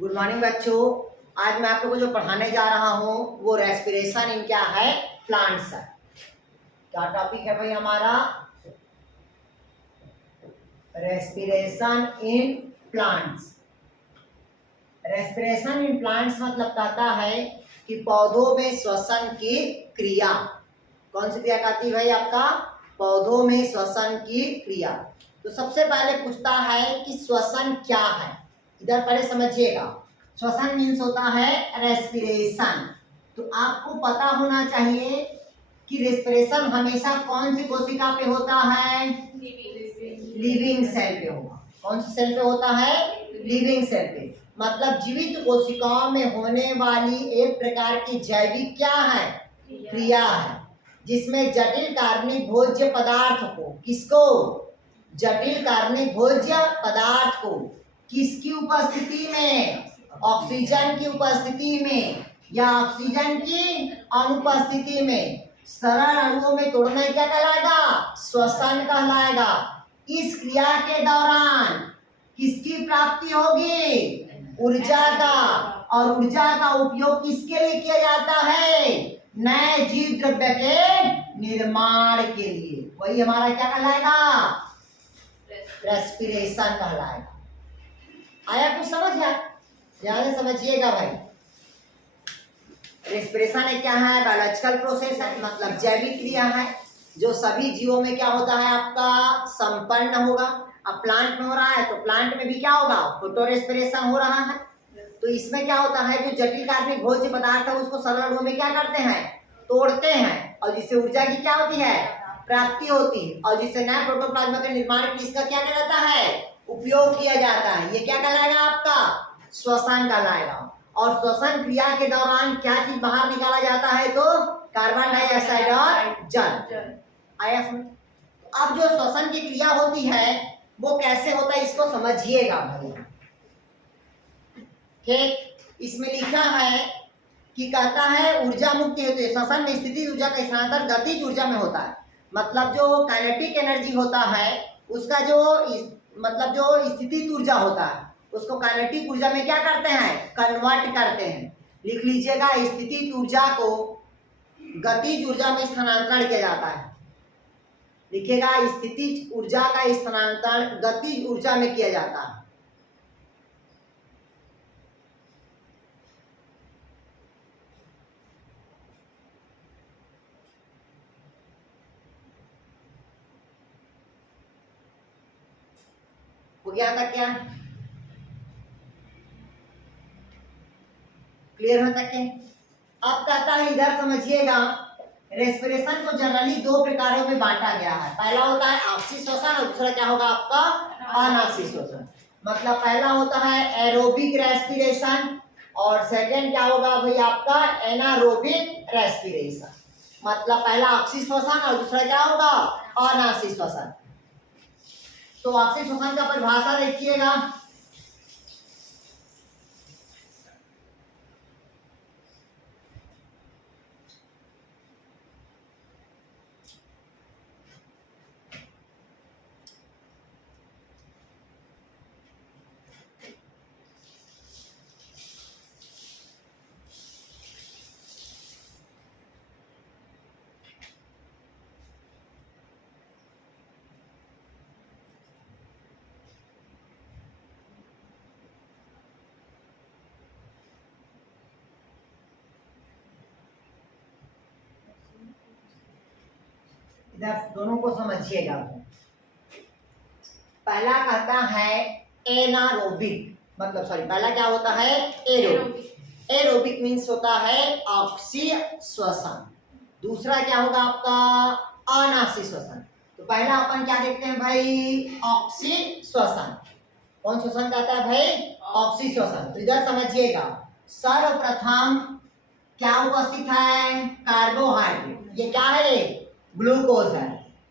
Good morning बच्चों। आज मैं आप लोगों को जो पढ़ाने जा रहा हूँ वो रेस्पिरेशन इन क्या है, प्लांट्स है। क्या टॉपिक है भाई हमारा? Respiration in plants. Respiration in plants मतलब कहता है कि पौधों में श्वसन की क्रिया। कौन सी क्रिया कहती है भाई? आपका पौधों में श्वसन की क्रिया। तो सबसे पहले पूछता है कि श्वसन क्या है। इधर पहले समझिएगा, श्वसन मीन्स होता है रेस्पिरेशन। तो आपको पता होना चाहिए कि रेस्पिरेशन हमेशा कौन सी कोशिका पे होता है? लिविंग सेल पे होगा। कौन सी सेल पे होता है? लिविंग सेल पे। मतलब जीवित कोशिकाओं में होने वाली एक प्रकार की जैविक क्या है, क्रिया है, जिसमें जटिल कार्बनिक भोज्य पदार्थ को, किसको? जटिल कार्बनिक भोज्य पदार्थ को किसकी उपस्थिति में? ऑक्सीजन की उपस्थिति में या ऑक्सीजन की अनुपस्थिति में सरल अणुओं में तोड़ना क्या कहलाएगा? श्वसन कहलाएगा। इस क्रिया के दौरान किसकी प्राप्ति होगी? ऊर्जा का। और ऊर्जा का उपयोग किसके लिए किया जाता है? नए जीव द्रव्य के निर्माण के लिए। वही हमारा क्या कहलाएगा? रेस्पिरेशन कहलाएगा। आया कुछ समझ गया? ध्यान से समझिएगा भाई। रेस्पिरेशन एक क्या है? बायोलॉजिकल प्रोसेस है, मतलब जैविक क्रिया है जो सभी जीवों में क्या होता है? आपका संपन्न होगा। अब प्लांट में हो रहा है तो प्लांट में भी क्या होगा? फोटो रेस्पिरेशन हो रहा है। तो इसमें क्या होता है? जो जटिल कार्बनिक भोज्य पदार्थ है उसको सरल अणुओं में क्या करते हैं? तोड़ते हैं, और जिससे ऊर्जा की क्या होती है? प्राप्ति होती है, और जिससे नए प्रोटोप्लाज्म के निर्माण के लिए इसका क्या कहलाता है? उपयोग किया जाता है। ये क्या कहलाएगा? आपका श्वसन कहलाएगा। और श्वसन क्रिया के दौरान क्या चीज बाहर निकाला जाता है? तो कार्बन डाइऑक्साइड और जल। आया समझ? अब जो श्वसन की क्रिया होती है वो कैसे होता है इसको समझिएगा भाई। ठीक, इसमें लिखा है कि कहता है ऊर्जा मुक्ति होती है। श्वसन में स्थिति ऊर्जा का स्थानांतरण गतिज ऊर्जा में होता है। मतलब जो काइनेटिक एनर्जी होता है उसका जो मतलब जो स्थितिज ऊर्जा होता है उसको काइनेटिक ऊर्जा में क्या करते हैं? कन्वर्ट करते हैं। लिख लीजिएगा, स्थितिज ऊर्जा को गतिज ऊर्जा में स्थानांतरण किया जाता है। लिखिएगा, स्थितिज ऊर्जा का स्थानांतरण गतिज ऊर्जा में किया जाता है। हो गया था क्या? क्लियर होता क्या? अब कहता है इधर समझिएगा, रेस्पिरेशन को जनरली दो प्रकारों में बांटा गया है। पहला होता है ऑक्सीजन श्वसन और दूसरा क्या होगा आपका? अनऑक्सीजन श्वसन। मतलब पहला होता है एरोबिक रेस्पिरेशन और सेकंड क्या होगा भाई आपका? Anaerobic respiration. मतलब पहला ऑक्सीजन श्वसन और दूसरा क्या होगा? अनऑक्सीजन श्वसन। तो ऑक्सीजन श्वसन का परिभाषा देखिएगा, इधर दोनों को समझिएगा। पहला कहता है एनारोबिक, मतलब सॉरी पहला क्या होता है? एरोबिक। एरोबिक मीन्स होता है ऑक्सीजन श्वसन। दूसरा क्या होगा आपका? अनऑक्सीजन श्वसन। तो पहला अपन क्या देखते हैं भाई? ऑक्सीजन श्वसन। कौन श्वसन कहता है भाई? ऑक्सीजन श्वसन। तो इधर समझिएगा, सर्वप्रथम क्या उपस्थित है? कार्बोहाइड्रेट। ये क्या है? ग्लूकोज है।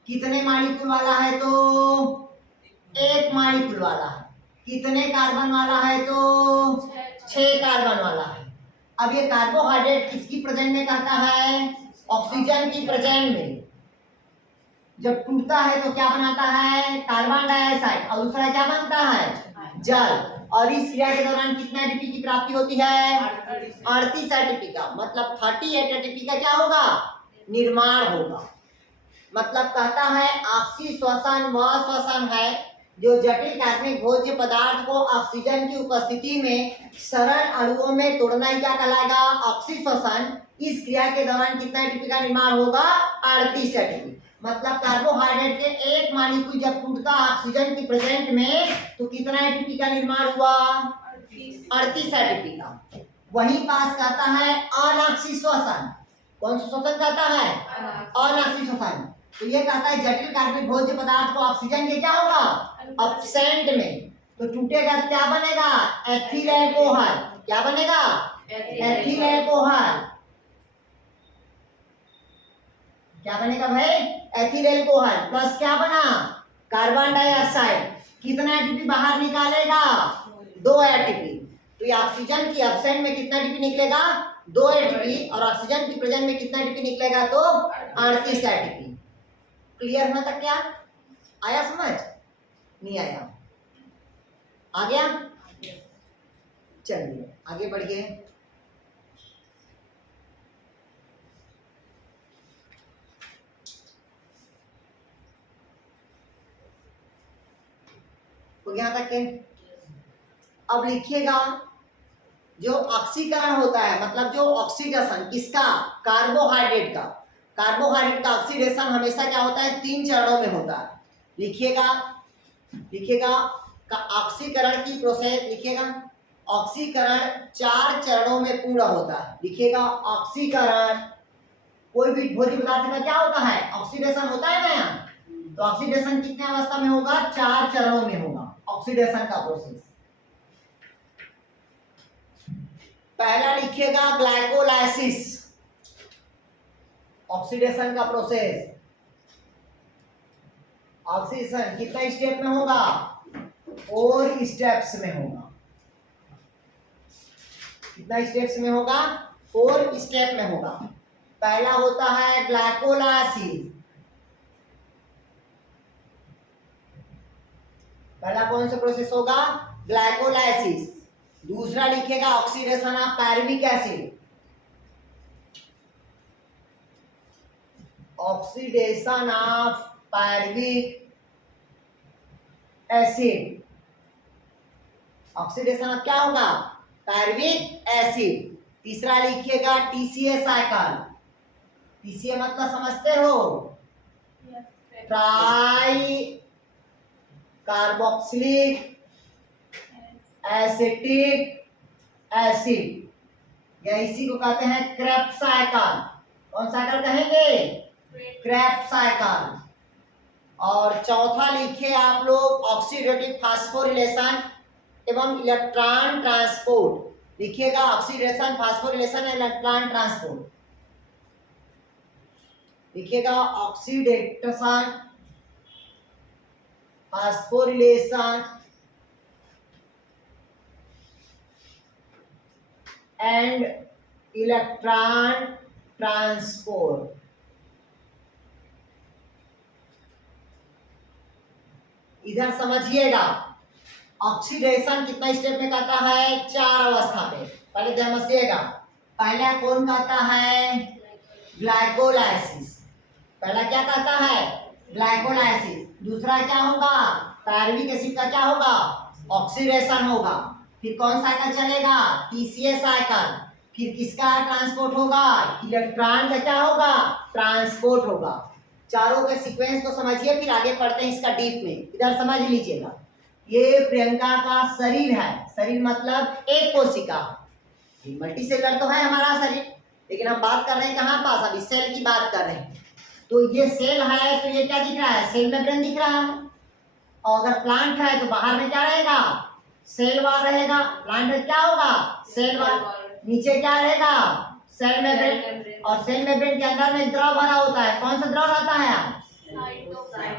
कितने मॉलिक्यूल वाला है? तो एक मॉलिक्यूल वाला है। कितने कार्बन वाला है? तो 6 कार्बन वाला है। अब ये कार्बोहाइड्रेट किसकी प्रेजेंट में कहता है? ऑक्सीजन की प्रेजेंट में। जब टूटता है तो क्या बनाता है? कार्बन डाइऑक्साइड, और दूसरा क्या बनता है? जल। और इस क्रिया के दौरान कितना एटीपी की प्राप्ति होती है? 38 एटीपी का, मतलब 38 एटीपी का क्या होगा? निर्माण होगा। मतलब कहता है ऑक्सी श्वसन वह श्वसन है जो जटिल कार्बनिक भोज्य पदार्थ को ऑक्सीजन की उपस्थिति में सरल अणुओं में तोड़ना ही क्या कहलाएगा? ऑक्सी श्वसन। इस क्रिया के दौरान कितना एटीपी का निर्माण होगा? 38 एटीपी। मतलब कार्बोहाइड्रेट के एक मॉलिक्यूल जब टूटता ऑक्सीजन की प्रेजेंट में तो कितना एटीपी का निर्माण हुआ? 38 एटीपी का। वही पास कहता है अनऑक्सी श्वसन। कौन सा श्वसन कहता है? अनऑक्सी श्वसन। तो ये कहता है जटिल कार्बनिक भोज्य पदार्थ को ऑक्सीजन के क्या होगा? अपसेंट में तो टूटेगा तो क्या बनेगा? Ethyl alcohol. क्या बनेगा? Ethyl alcohol. क्या बनेगा भाई? एथिल अल्कोहल प्लस क्या बना? Carbon dioxide. कितना एटीपी बाहर निकालेगा? 2 एटीपी। तो ये ऑक्सीजन की एब्सेंट में कितना एटीपी निकलेगा? 2 एटीपी। और ऑक्सीजन की प्रेजेंट में कितना एटीपी निकलेगा? तो 38 एटीपी। क्लियर होता क्या? आया समझ? नहीं आया? आ गया? चलिए आगे बढ़िए। तो यहां तक के अब लिखिएगा जो ऑक्सीकरण होता है, मतलब जो ऑक्सीडेशन किसका? कार्बोहाइड्रेट का। कार्बोहाइड्रेट का ऑक्सीडेशन हमेशा क्या होता है? 3 चरणों में होता है। लिखिएगा ऑक्सीकरण की प्रोसेस। लिखिएगा ऑक्सीकरण 4 चरणों में पूर्ण होता है। लिखिएगा ऑक्सीकरण कोई भी भोज्य पदार्थ का क्या होता है? ऑक्सीडेशन होता है ना यहाँ। तो ऑक्सीडेशन कितने अवस्था में होगा? 4 चरणों में होगा ऑक्सीडेशन का प्रोसेस। पहला लिखिएगा ग्लाइकोलाइसिस। ऑक्सीडेशन का प्रोसेस। ऑक्सीडेशन कितना स्टेप में होगा? 4 स्टेप्स में होगा। कितना स्टेप्स में होगा? 4 स्टेप में होगा। पहला होता है ग्लाइकोलाइसिस। पहला कौन सा प्रोसेस होगा? ग्लाइकोलाइसिस। दूसरा लिखेगा oxidation of pyruvic acid. Oxidation of pyruvic acid. Oxidation of क्या होगा? Pyruvic acid. तीसरा लिखिएगा टीसीए साइकिल। टीसीए मतलब समझते हो? ट्राई कार्बोक्सिलिक एसिटिक एसिड, या इसी को कहते हैं क्रेब्स साइकिल। कौन साइकिल कहेंगे? Krebs cycle. और चौथा लिखिए आप लोग ऑक्सीडेटिव फास्फोरिलेशन एवं इलेक्ट्रॉन ट्रांसपोर्ट। लिखिएगा ऑक्सीडेशन, फास्फोरिलेशन, इलेक्ट्रॉन ट्रांसपोर्ट। लिखिएगा oxidation, phosphorylation and electron transport. इधर समझिएगा ऑक्सीडेशन कितना स्टेप में कहता है? 4 अवस्था पे। पहले समझिएगा पहला कौन कहता है? ग्लाइकोलाइसिस। पहला क्या कहता है? ग्लाइकोलाइसिस। दूसरा क्या होगा? पायरुविक एसिड का क्या होगा? ऑक्सीडेशन होगा। फिर कौन साइकिल चलेगा? TCA cycle. फिर किसका ट्रांसपोर्ट होगा? इलेक्ट्रॉन का क्या होगा? ट्रांसपोर्ट होगा। चारों के सीक्वेंस को समझिए, फिर आगे पढ़ते हैं इसका डीप में। इधर समझ लीजिएगा, ये प्रियंका का शरीर है। शरीर मतलब एक कोशिका। मल्टी सेलर तो है हमारा शरीर, लेकिन हम बात कर रहे हैं कहाँ पास? अभी सेल की बात कर रहे हैं। तो ये सेल है, तो ये क्या दिख रहा है? सेल मेम्ब्रेन दिख रहा है। और अगर प्लांट है तो बाहर में क्या रहेगा? सेल वॉल रहेगा। प्लांट में क्या होगा? Cell wall. नीचे क्या रहेगा? Cell membrane. और सेल मेम्ब्रेन के अंदर में द्रव भरा होता है। कौन सा द्रव रहता है?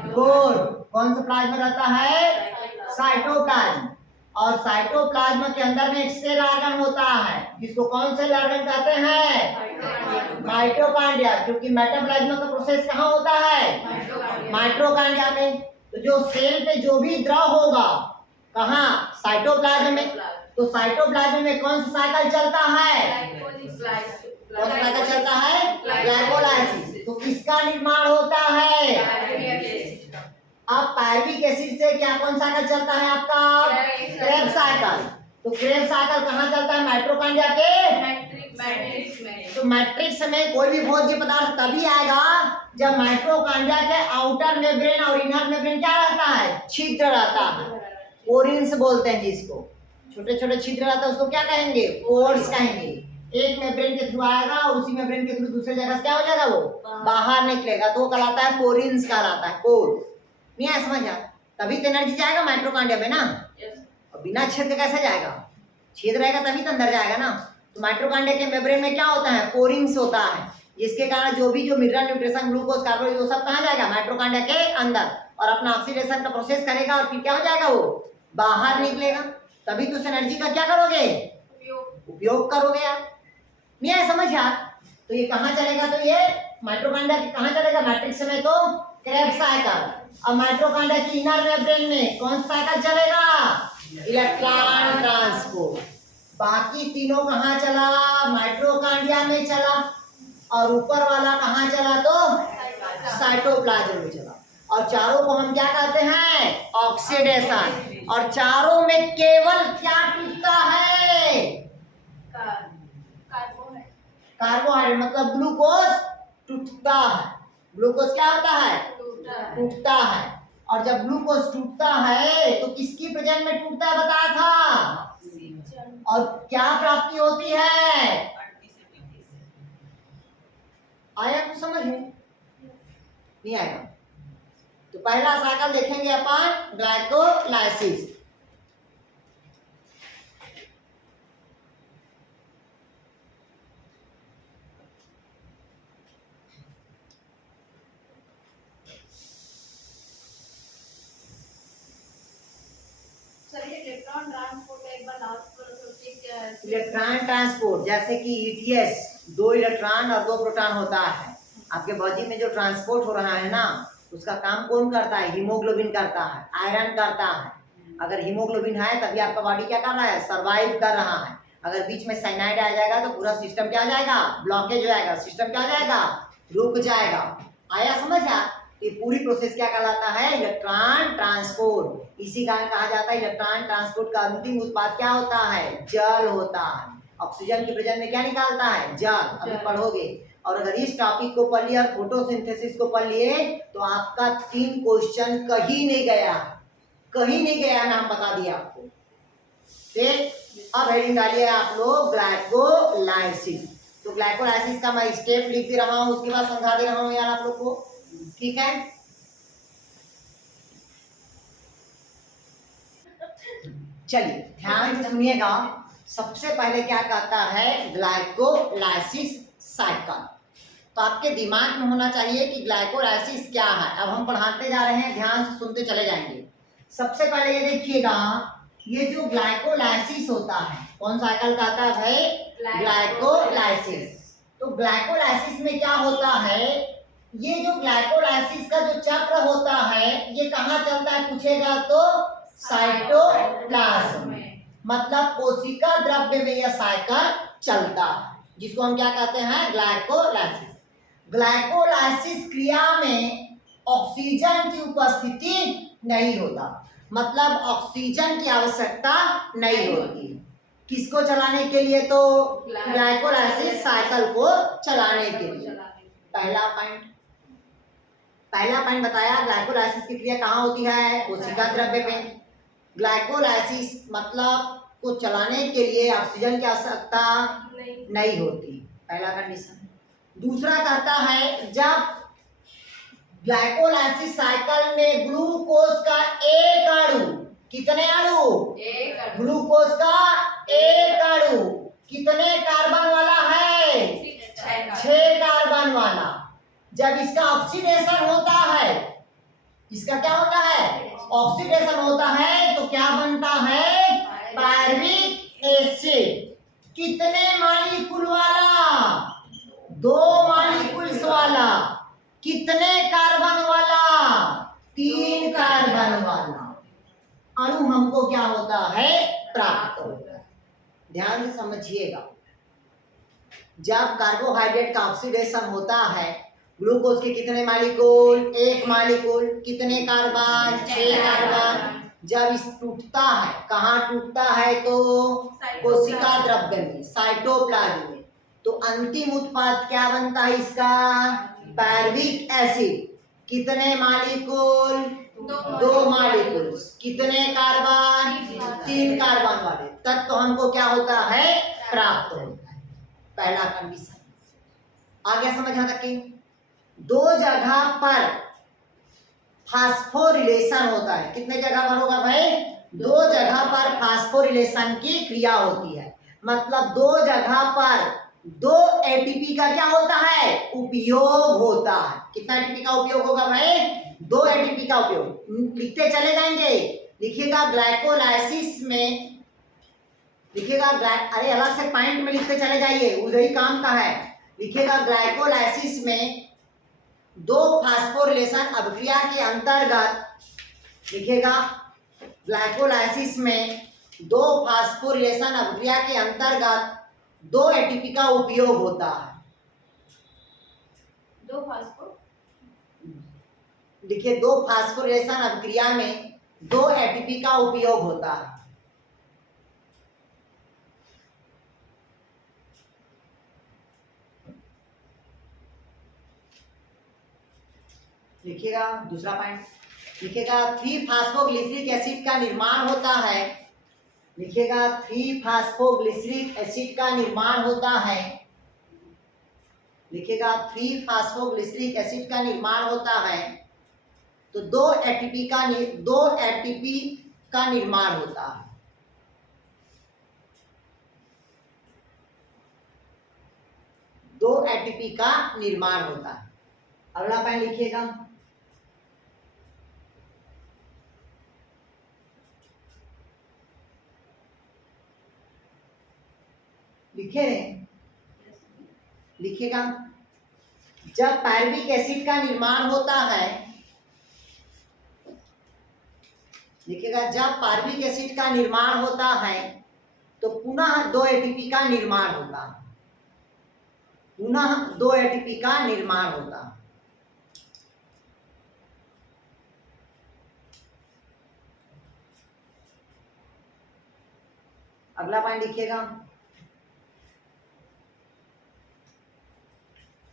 गुड। कौन सा प्लाज्मा रहता है? साइटोप्लाज्म। और साइटोप्लाज्म के अंदर में एक सेल ऑर्गन होता है, जिसको कौन सेल ऑर्गन कहते हैं? माइटोकॉन्ड्रिया। क्योंकि मेटाप्लाज्म का प्रोसेस कहाँ होता है? माइटोकॉन्ड्रिया में। तो जो सेल पे जो भी द्रव होगा कहाँ? साइटोप्लाज्म में। तो साइटोप्लाज्म में कौन सा साइकिल चलता है? कौन सा साइकिल चलता है? ग्लाइकोलाइसिस। तो किसका निर्माण होता है? अब पायरुविक एसिड से क्या कौन साइकिल चलता है आपका? Krebs cycle. तो क्रेब्स साइकिल कहाँ चलता है? माइटोकॉन्ड्रिया के मैट्रिक्स में। तो मैट्रिक्स में कोई भी भोज्य पदार्थ तभी आएगा जब माइटोकॉन्ड्रिया के आउटर मेम्ब्रेन और इनर मेम्ब्रेन क्या रहता है? छिद्र रहता है। पोरिन्स बोलते हैं जिसको, छोटे छोटे छिद्र रहता है उसको क्या कहेंगे? पोर्स कहेंगे। एक मेम्ब्रेन के थ्रू आएगा और उसी मेम्ब्रेन के थ्रू दूसरे जगह से क्या हो जाएगा? वो बाहर निकलेगा तो वो कहलाता है पोरिन्स कहलाता है। पोर नहीं आया समझ आ? तभी तो एनर्जी जाएगा माइटोकॉन्ड्रिया में ना। और बिना छेद के कैसे जाएगा? छेद रहेगा तभी तो अंदर जाएगा ना। तो माइटोकॉन्ड्रिया के मेम्ब्रेन में क्या होता है? पोरिंग्स होता है, जिसके कारण जो भी मिनरल न्यूट्रिशन ग्लूकोज कार्बोहाइड्रेट वो सब कहाँ जाएगा? माइटोकॉन्ड्रिया के अंदर, और अपना ऑक्सीडेशन का प्रोसेस करेगा और फिर क्या हो जाएगा? वो बाहर निकलेगा। तभी तो उस एनर्जी का क्या करोगे? उपयोग करोगे आप। नहीं आया समझ यार? तो ये कहाँ चलेगा? तो ये माइटोकॉन्ड्रिया के कहाँ चलेगा? मैट्रिक्स में तो क्रेब्स साइकिल। अब माइटोकॉन्ड्रिया की इनर मेम्ब्रेन में कौन सा साइकिल चलेगा? Electron transport. बाकी तीनों कहाँ चला? माइटोकॉन्ड्रिया में चला। और ऊपर वाला कहाँ चला? तो साइटोप्लाज्म में चला। और चारों को हम क्या कहते हैं? ऑक्सीडेशन। और चारों में केवल क्या टूटता है? कार्बोहाइड्रेट, मतलब ग्लूकोज टूटता है। ग्लूकोज क्या होता है? टूटता है। और जब ग्लूकोज टूटता है तो किसकी प्रेजेंस में टूटता है बताया था? और क्या प्राप्ति होती है? आया कुछ समझ में? नहीं आया? तो पहला साइकिल देखेंगे अपन ग्लाइकोलाइसिस। इलेक्ट्रॉन ट्रांसपोर्ट जैसे कि ईटीएस, 2 इलेक्ट्रॉन और 2 प्रोटॉन होता है। आपके बॉडी में जो ट्रांसपोर्ट हो रहा है ना, उसका काम कौन करता है? हीमोग्लोबिन करता है, आयरन करता है। अगर हीमोग्लोबिन है तभी आपका बॉडी क्या कर रहा है? सर्वाइव कर रहा है। अगर बीच में साइनाइड आ जाएगा तो पूरा सिस्टम क्या हो जाएगा? ब्लॉकेज हो जाएगा, सिस्टम क्या हो जाएगा? रुक जाएगा। आया समझ आ? ये पूरी प्रोसेस क्या कहलाता है? Electron transport. इसी कारण कहा जाता है इलेक्ट्रॉन ट्रांसपोर्ट का अंतिम उत्पाद क्या होता है? जल होता है। ऑक्सीजन की प्रेजेंस में क्या निकालता है? जल। अभी पढ़ोगे। और अगर इस टॉपिक को पढ़ लिया और फोटोसिंथेसिस को पढ़ लिए तो आपका 3 क्वेश्चन कहीं नहीं गया, कहीं नहीं गया, नाम बता दिया आपको। ठीक, अब हेडिंग डालिए आप लोग ग्लाइकोलाइसिस। तो ग्लाइकोलाइसिस का मैं स्टेप लिख दे रहा हूँ, उसके बाद समझा दे रहा हूँ यार आप लोग को। ठीक है, चलिए ध्यान से सुनिएगा। सबसे पहले क्या कहता है? Glycolysis cycle. तो आपके दिमाग में होना चाहिए कि ग्लाइकोलाइसिस क्या है। अब हम पढ़ाते जा रहे हैं, ध्यान से सुनते चले जाएंगे। सबसे पहले ये देखिएगा, ये जो ग्लाइकोलाइसिस होता है कौन साइकिल कहता है भाई? ग्लाइकोलाइसिस। तो ग्लाइकोलाइसिस में क्या होता है? ये जो ग्लाइकोलाइसिस का जो चक्र होता है ये कहाँ चलता है पूछेगा तो साइटोप्लाज्म में, मतलब कोशिका द्रव्य में यह साइकिल चलता है, जिसको हम क्या कहते हैं? ग्लाइकोलाइसिस। ग्लाइकोलाइसिस क्रिया में ऑक्सीजन की उपस्थिति नहीं होता, मतलब ऑक्सीजन की आवश्यकता नहीं होती किसको चलाने के लिए? तो ग्लाइकोलाइसिस साइकिल को चलाने के लिए। पहला पॉइंट बताया, ग्लाइकोलाइसिस की क्रिया कहाँ होती है? कोशिका द्रव्य पे। ग्लाइकोलाइसिस मतलब को चलाने के लिए ऑक्सीजन की आवश्यकता नहीं होती, पहला कंडीशन। दूसरा कहता है जब ग्लाइकोलाइसिस साइकिल में ग्लूकोज का एक अणु, कितने अणु? ग्लूकोज का एक अणु कितने कार्बन वाला है? 6 कार्बन वाला। जब इसका ऑक्सीडेशन होता है, इसका क्या होता है? ऑक्सीडेशन होता है तो क्या बनता है? Pyruvic acid. कितने मॉलिक्यूल वाला? 2 मॉलिक्यूल्स वाला। कितने कार्बन वाला? 3 कार्बन वाला। अणु हमको क्या होता है। ध्यान से समझिएगा, जब कार्बोहाइड्रेट का ऑक्सीडेशन होता है, ग्लूकोज के कितने मॉलिक्यूल? एक मॉलिक्यूल। कितने कार्बन? 6 कार्बन। जब इस टूटता है, कहाँ टूटता है? तो कोशिका द्रव्य में, साइटोप्लाज्म में। तो अंतिम उत्पाद क्या बनता है इसका? Pyruvic acid. कितने मॉलिक्यूल? 2 मॉलिक्यूल। कितने कार्बन? 3 कार्बन वाले तत्व हमको क्या होता है? प्राप्त होता है। पहला कंडीशन आ गया समझ यहाँ तक कि 2 जगह पर फास्फोरिलेशन होता है। कितने जगह पर होगा भाई? 2 जगह पर फास्फोरिलेशन की क्रिया होती है। मतलब 2 जगह पर 2 एटीपी का क्या होता है? उपयोग होता है। कितना एटीपी का उपयोग होगा भाई? 2 एटीपी का उपयोग। लिखते चले जाएंगे। लिखिएगा ग्लाइकोलाइसिस में, लिखिएगा अरे अलग से पॉइंट में लिखते चले जाइए, वही काम का है। लिखिएगा ग्लाइकोलाइसिस में 2 फास्फोरिलेशन अभिक्रिया के अंतर्गत, लिखिएगा ग्लाइकोलाइसिस में 2 फास्फोरिलेशन अभिक्रिया के अंतर्गत 2 एटीपी का उपयोग होता है। 2 फास्फो, देखिए 2 फास्फोरिलेशन अभिक्रिया में 2 एटीपी का उपयोग होता है। लिखिएगा दूसरा पॉइंट, लिखिएगा 3 फास्फोग्लिसरिक एसिड का निर्माण होता है। लिखिएगा 3 फास्फोग्लिसरिक एसिड का निर्माण होता है। लिखिएगा 3 फास्फोग्लिसरिक एसिड का निर्माण होता है। तो 2 एटीपी का निर्माण होता है। दो एटीपी का निर्माण होता है। अगला पॉइंट लिखिएगा, लिखे लिखिएगा जब पायरुविक एसिड का निर्माण होता है, लिखिएगा जब पायरुविक एसिड का निर्माण होता है तो पुनः 2 एटीपी का निर्माण होता है। पुनः 2 एटीपी का निर्माण होता है। अगला पॉइंट लिखिएगा,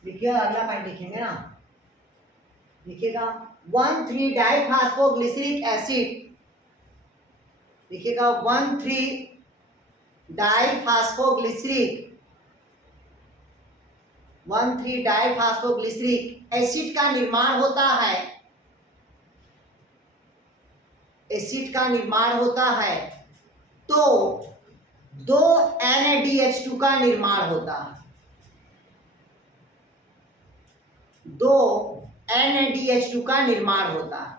लिखिएगा अगला पॉइंट लिखेंगे ना, लिखिएगा 1,3 डाइफास्फोग्लिसरिक एसिड, लिखिएगा 1,3 डाइफास्फोग्लिसरिक 1,3 डाइफास्फोग्लिसरिक एसिड का निर्माण होता है। एसिड का निर्माण होता है तो 2 NaDH2 का निर्माण होता है। 2 NaDH2 का निर्माण होता है।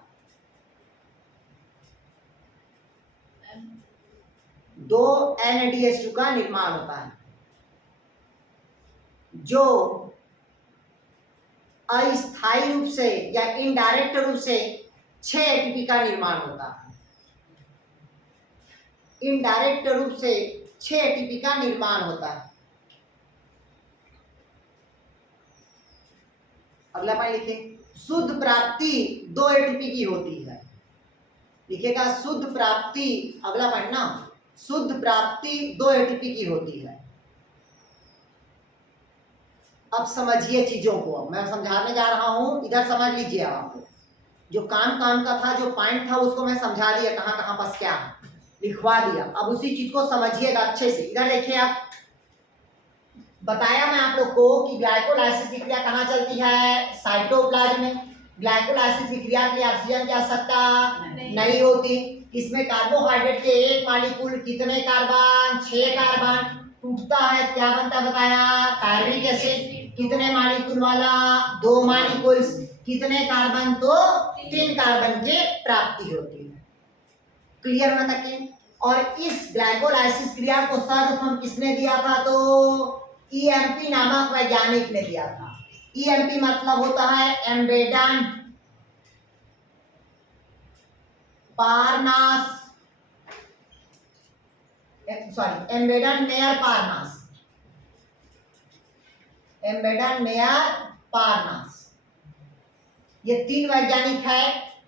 2 NaDH2 का निर्माण होता है, जो अस्थायी रूप से या इनडायरेक्ट रूप से 6 एटीपी का निर्माण होता है। इनडायरेक्ट रूप से 6 एटीपी का निर्माण होता है। अगला पॉइंट लिखें, शुद्ध प्राप्ति 2 एटीपी की होती है। लिखिएगा शुद्ध प्राप्ति, अगला पॉइंट ना, शुद्ध प्राप्ति 2 एटीपी की होती है। अब समझिए चीजों को, मैं समझाने जा रहा हूं, इधर समझ लीजिए। आप जो काम का था, जो पॉइंट था, उसको मैं समझा दिया, कहां कहां बस क्या लिखवा दिया। अब उसी चीज को समझिएगा अच्छे से। इधर देखिए, आप बताया मैं आप लोग को कि ग्लाइकोलाइसिस की क्रिया कहाँ चलती है? साइटोप्लाज्म में। ग्लाइकोलाइसिस की क्रिया की ऑक्सीजन की आवश्यकता नहीं होती। इसमें कार्बोहाइड्रेट के एक मॉलिक्यूल कितने कार्बन? 6 कार्बन। टूटता है क्या बनता बताया? Pyruvic acid. कितने मॉलिक्यूल वाला? 2 मॉलिक्यूल्स। कितने कार्बन? तो 3 कार्बन की प्राप्ति होती है। क्लियर होना तक? और इस ग्लाइकोलाइसिस क्रिया को सर्वप्रथम किसने दिया था? तो EMP नामक वैज्ञानिक ने दिया था। EMP मतलब होता है एम्बेडेड पार्नास सॉरी एम्बेडन मेयर पार्नास, एम्बेडन मेयर पार्नास, ये 3 वैज्ञानिक है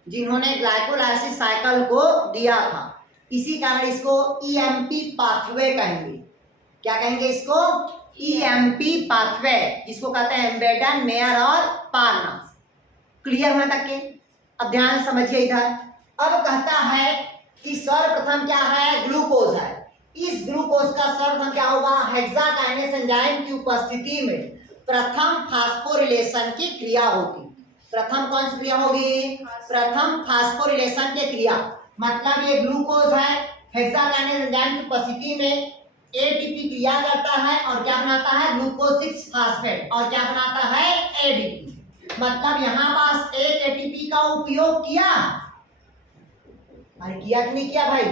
जिन्होंने ग्लाइकोलाइसिस साइकिल को दिया था। इसी कारण इसको ईएमपी पाथवे कहेंगे। क्या कहेंगे इसको? ईएमपी पाथवे, जिसको कहते हैं एम्बेडन मेयर और पार्नास। क्लियर होने तक के? अब ध्यान समझिए इधर। अब कहता है कि सर्वप्रथम क्या है? ग्लूकोज है। इस ग्लूकोज का सर्वप्रथम क्या होगा? हेक्साकाइनेस एंजाइम की उपस्थिति में प्रथम फास्फोरिलेशन की क्रिया होगी। प्रथम कौन सी क्रिया होगी? प्रथम फास्फोरिलेशन की क्रिया। मतलब ये ग्लूकोज है, हेक्साकाइनेस एंजाइम की उपस्थिति में एटीपी क्रिया करता है और क्या बनाता है? Glucose 6 phosphate. और क्या बनाता है? एडीपी। मतलब यहाँ पास एक एटीपी का उपयोग किया। अरे किया कि नहीं किया भाई?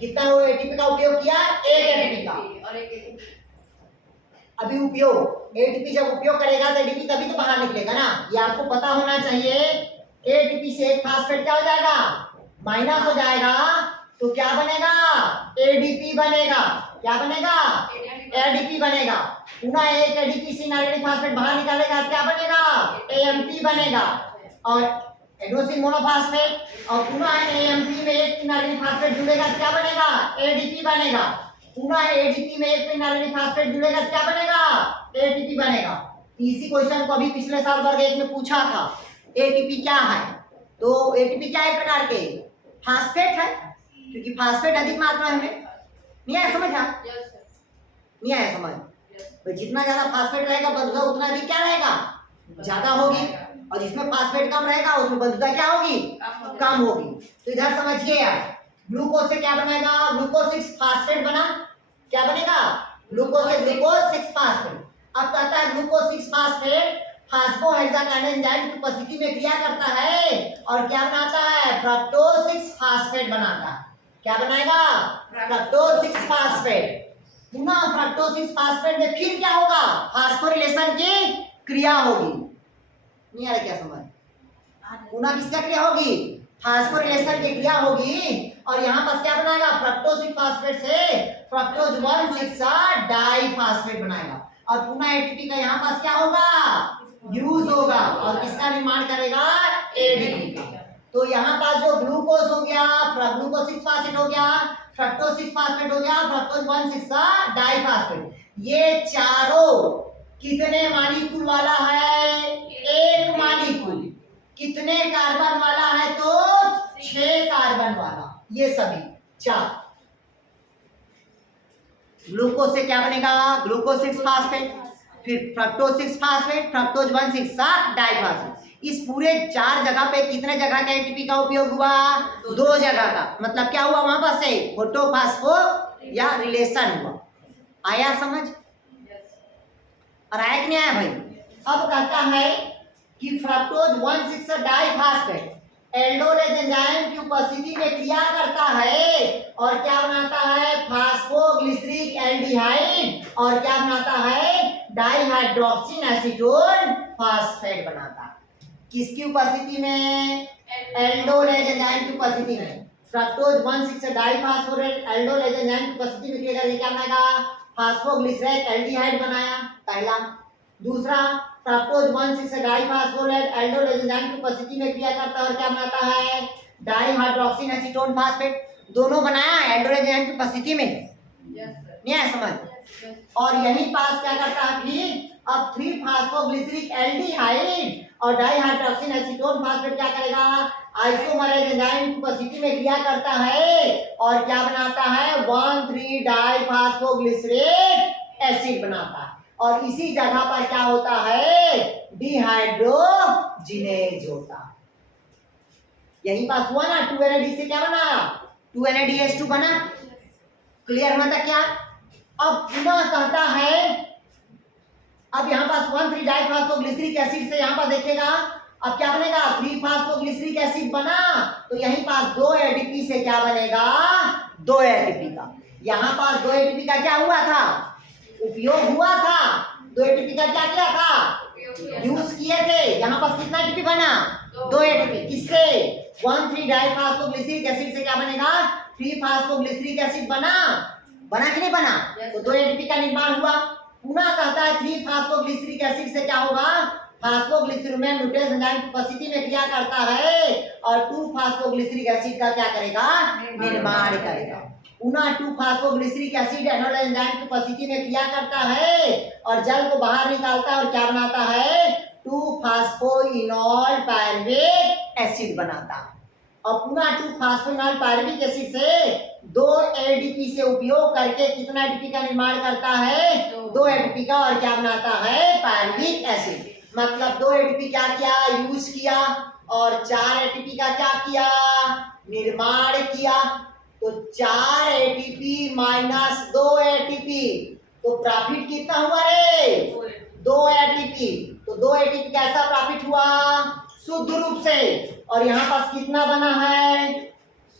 कितना वो एटीपी का उपयोग किया? एक एटीपी का। अभी उपयोग, एटीपी जब उपयोग करेगा तो एटीपी तभी तो बाहर निकलेगा ना। ये आपको पता होना चाहिए। एटीपी से एक फास्फेट क्या हो जाएगा? माइनस हो जाएगा। तो क्या बनेगा? एडीपी बनेगा। क्या बनेगा? एडीपी बनेगा। पुनः एक एडीपी से नाइट्रोजन फास्फेट बाहर निकालेगा, क्या बनेगा? एएमपी बनेगा। और एडेनोसिन मोनोफास्फेट, और पुनः एएमपी में एक नाइट्रोजन फास्फेट जुड़ेगा, क्या बनेगा? एडीपी बनेगा। पुनः एडीपी में एक नाइट्रोजन फास्फेट जुड़ेगा, क्या बनेगा? एटीपी बनेगा। इसी क्वेश्चन को अभी पिछले साल वर्ग 1 में पूछा था। एटीपी क्या है? तो एटीपी क्या है? प्रकार के फास्फेट है, क्योंकि फास्फेट अधिक मात्रा में। नहीं आया समझ? नहीं आया समझ? तो जितना ज्यादा फास्फेट रहेगा बंधुता उतना भी क्या रहेगा? ज्यादा होगी। और जिसमें फास्फेट कम रहेगा उसमें बंधुता क्या होगी? कम होगी। तो इधर समझिए आप, ग्लूकोज से क्या बनेगा? ग्लूकोज 6 फास्फेट बना। क्या बनेगा? ग्लूकोज से ग्लूकोज 6 फास्फेट। अब कहता है ग्लूकोज 6 फास्फेट फास्फोहेक्साकाइनेस एंजाइम की उपस्थिति में क्रिया करता है और क्या बनाता है? फ्रक्टोज 6 फास्फेट बनाता है। क्या बनाएगा? Fructose 6 phosphate. पुनः फ्रक्टोज 6 फास्फेट में फिर क्या होगा? फास्फोरिलेशन की क्रिया होगी। नहीं आ रहा क्या समझ? पुनः किसका क्रिया होगी? फास्फोरिलेशन की क्रिया होगी। और यहाँ पर क्या बनाएगा? फ्रक्टोज 6 फास्फेट से फ्रक्टोज 1,6 डाइफास्फेट बनाएगा। और पुनः एटीपी का यहाँ पास क्या होगा? यूज होगा। और किसका निर्माण करेगा? एडीपी का। तो यहाँ पास जो ग्लूकोज हो गया, ग्लूकोज 6 फास्फेट हो गया, फ्रक्टोज 6 फास्फेट हो गया, फ्रक्टोज 1,6 डाइफास्फेट, ये चारों कितने मॉलिक्यूल वाला है? एक मॉलिक्यूल। कितने कार्बन वाला है? तो 6 कार्बन वाला। ये सभी 4। ग्लूकोज से क्या बनेगा? ग्लूकोज 6 फास्फेट, फिर फ्रक्टोज 6 फास्फेट, फ्रक्टोज 1,6 डाइफास्फेट। इस पूरे 4 जगह पे कितने जगह का एटीपी का उपयोग हुआ? 2 जगह का। मतलब क्या हुआ वहां पर? से फोटोफास्फो या रिलेशन हुआ। आया समझ? और आया कि नहीं आया भाई? अब कहता है कि फ्रक्टोज 1,6 डाइफास्फेट एल्डोलेज एंजाइम की उपस्थिति में क्रिया करता है और क्या बनाता है? Phosphoglyceric aldehyde. और क्या बनाता है? डाइहाइड्रोक्सिन एसीटोन फास्फेट बनाता है। किसकी उपस्थिति में? एल्डोलेज एंजाइम की उपस्थिति में। फ्रक्टोज 1,6 डाइफास्फोरेट एल्डोलेज एंजाइम की उपस्थिति में क्रिया करके क्या बनाएगा? फास्फोग्लिसराइड एल्डिहाइड बनाया, पहला। दूसरा, फ्रक्टोज 1,6 डाइफास्फोरेट एल्डोलेज एंजाइम की उपस्थिति में क्रिया करता है और क्या बनाता है? डाइहाइड्रोक्सिन एसीटोन फास्फेट। दोनों बनाया एल्डोलेज एंजाइम की उपस्थिति में। नहीं है समझ? और यही पास क्या करता है फिर? अब 3-फास्फोग्लिसरिक एल्डिहाइड और डाइहाइड्रोक्सिन एसीटोन फास्फेट क्या करेगा? आइसोमरेज एंजाइम की उपस्थिति में क्रिया करता है और क्या बनाता है? 1,3-डाइफास्फोग्लिसरिक एसिड बनाता है। और इसी जगह पर क्या होता है? डिहाइड्रोजिनेज होता है। यही पास हुआ ना? 2NAD से क्या बना? 2NADH2 बना। क्लियर हुआ था क्या? अब पुनः कहता है, अब यहाँ पास 1,3-डाइफास्फोग्लिसरिक एसिड से यहाँ पर देखेगा, अब क्या बनेगा? 3-फास्फोग्लिसरिक एसिड बना। तो यहीं पास 2 एडीपी से क्या बनेगा? 2 एडीपी का। यहाँ पास 2 एडीपी का क्या हुआ था? उपयोग हुआ था। 2 एटीपी का क्या किया था? यूज किए थे। यहाँ पर कितना एटीपी बना? 2 एटीपी। किससे? 1,3-डाइफास्फोग्लिसरिक एसिड से क्या बनेगा? 3-फास्फोग्लिसरिक एसिड बना। बना कि नहीं बना? Yes, तो 2 एटीपी का निर्माण हुआ। पुनः कहता है 3 फास्फोग्लिसरिक एसिड से क्या होगा? फास्फोग्लिसरीन में म्यूटेस एंजाइम की उपस्थिति में क्रिया करता है और 2 फास्फोग्लिसरिक एसिड का क्या करेगा? निर्माण करेगा। पुनः 2 फास्फोग्लिसरिक एसिड एनोल एंजाइम की उपस्थिति में क्रिया करता है और जल को बाहर निकालता है और क्या बनाता है? 2 फास्फोइनोल पायरुवेट एसिड बनाता है। और पुनः 2 फास्फोइनोल पायरुविक एसिड से 2 एडीपी से उपयोग करके कितना एडीपी का निर्माण करता है? 2 एडीपी का। और क्या बनाता है? Pyruvic acid. मतलब 2 एटीपी क्या किया? यूज किया और 4 एटीपी का क्या किया? निर्माण किया। तो 4 एटीपी माइनस 2 एटीपी, तो प्रॉफिट कितना हुआ रे? 2 एटीपी। तो 2 एटीपी कैसा प्रॉफिट हुआ? शुद्ध रूप से। और यहाँ पास कितना बना है?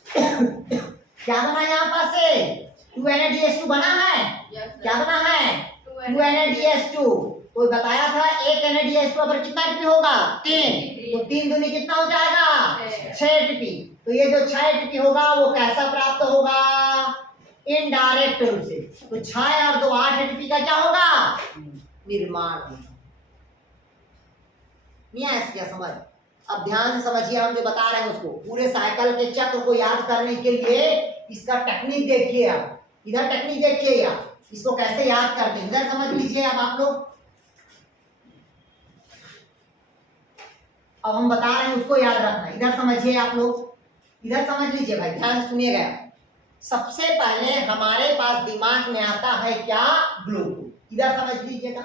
क्या बना यहाँ पास से? 2NADH2 बना है। क्या बना है? 2NADH2। तो बताया था 1 NADH2 पर कितना एटीपी होगा? 3। तो 3 दूनी कितना हो जाएगा? 6 एटीपी। तो ये जो 6 एटीपी होगा वो कैसा प्राप्त होगा? इनडायरेक्ट रूप से। तो 6 और 2 8 एटीपी का क्या होगा? निर्माण होगा। नहीं आया क्या समझ? अब ध्यान से समझिए, हम जो बता रहे हैं उसको पूरे साइकिल के चक्र को याद करने के लिए इसका टेक्निक देखिए। आप इधर टेक्निक देखिए, आप इसको कैसे याद करते हैं इधर समझ लीजिए। अब आप लोग, अब हम बता रहे हैं उसको याद रखना। इधर समझिए आप लोग, इधर समझ लीजिए भाई, ध्यान से सुनिएगा। सबसे पहले हमारे पास दिमाग में आता है क्या? ग्लूकोज। इधर समझ लीजिएगा,